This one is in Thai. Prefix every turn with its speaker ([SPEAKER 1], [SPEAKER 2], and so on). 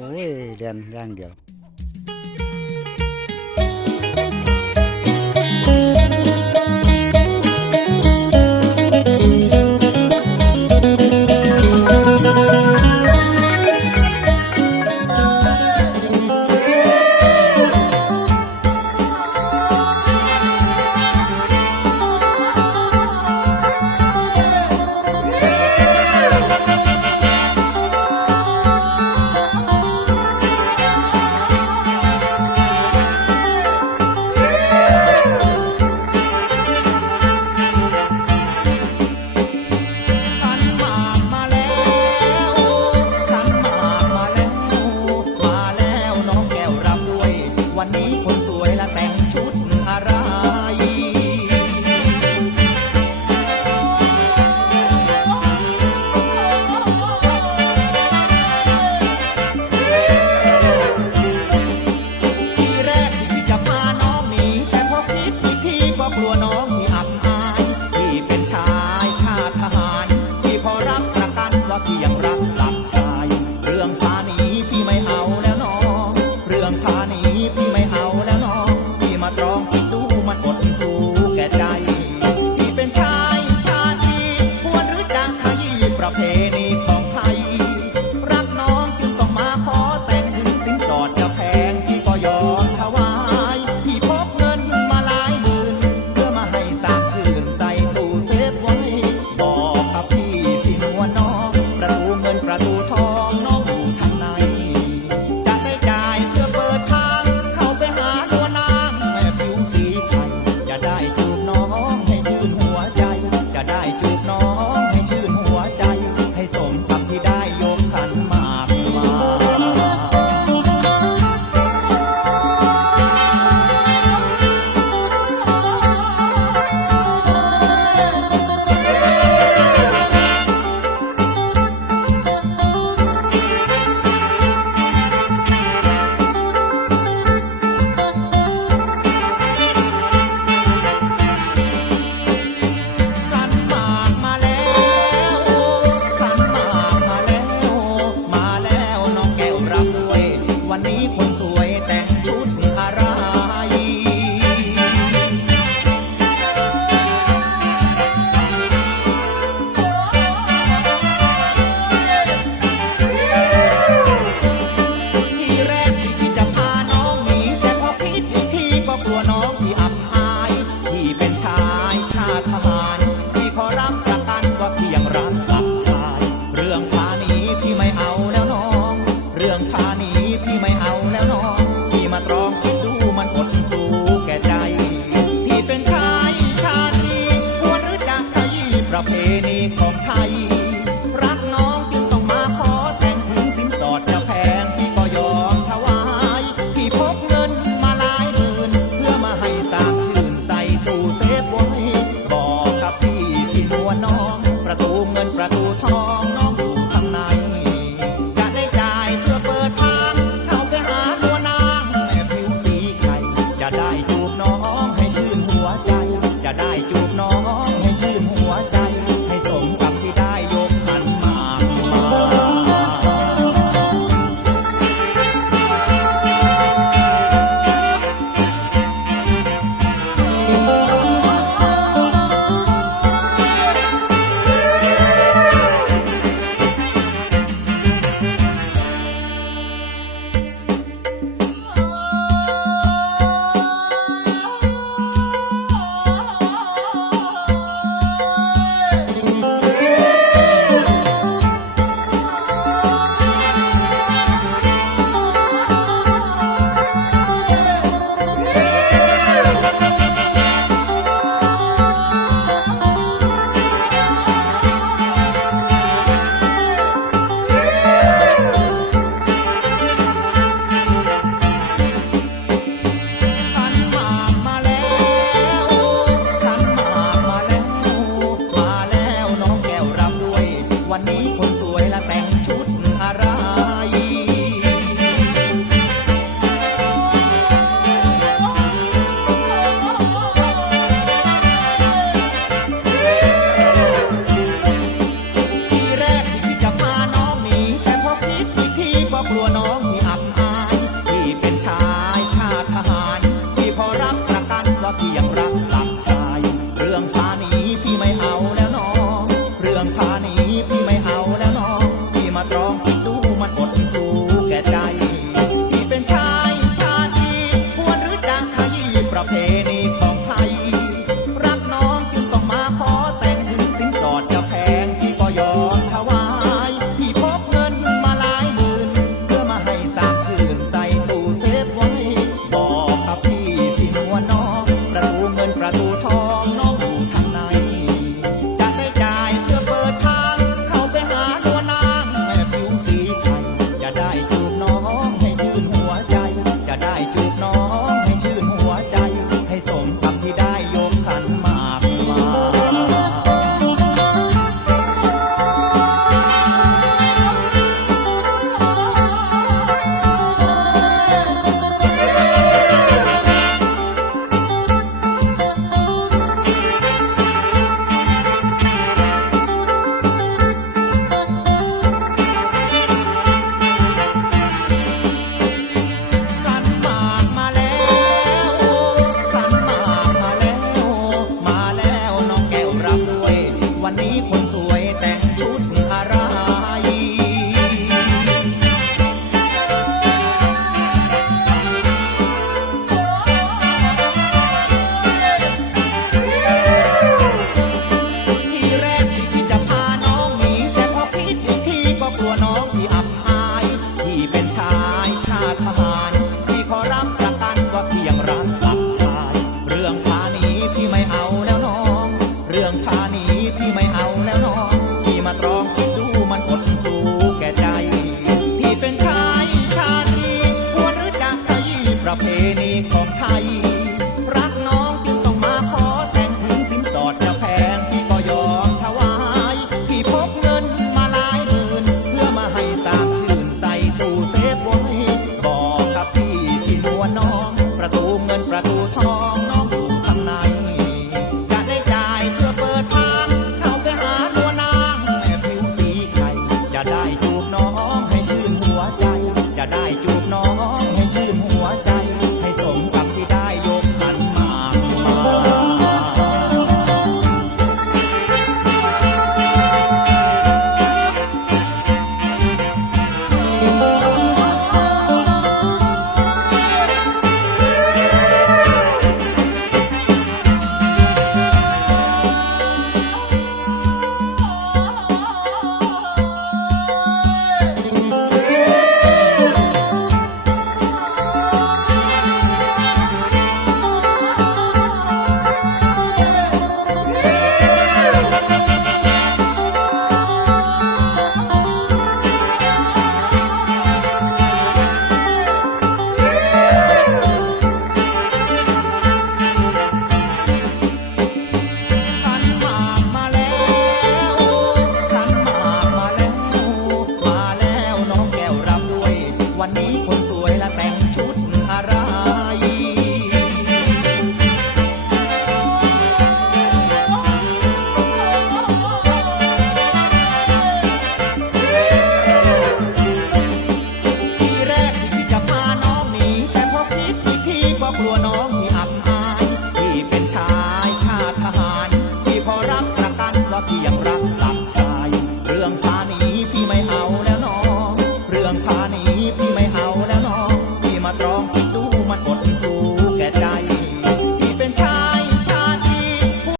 [SPEAKER 1] โอ้ยเรียนอย่างเดียว
[SPEAKER 2] need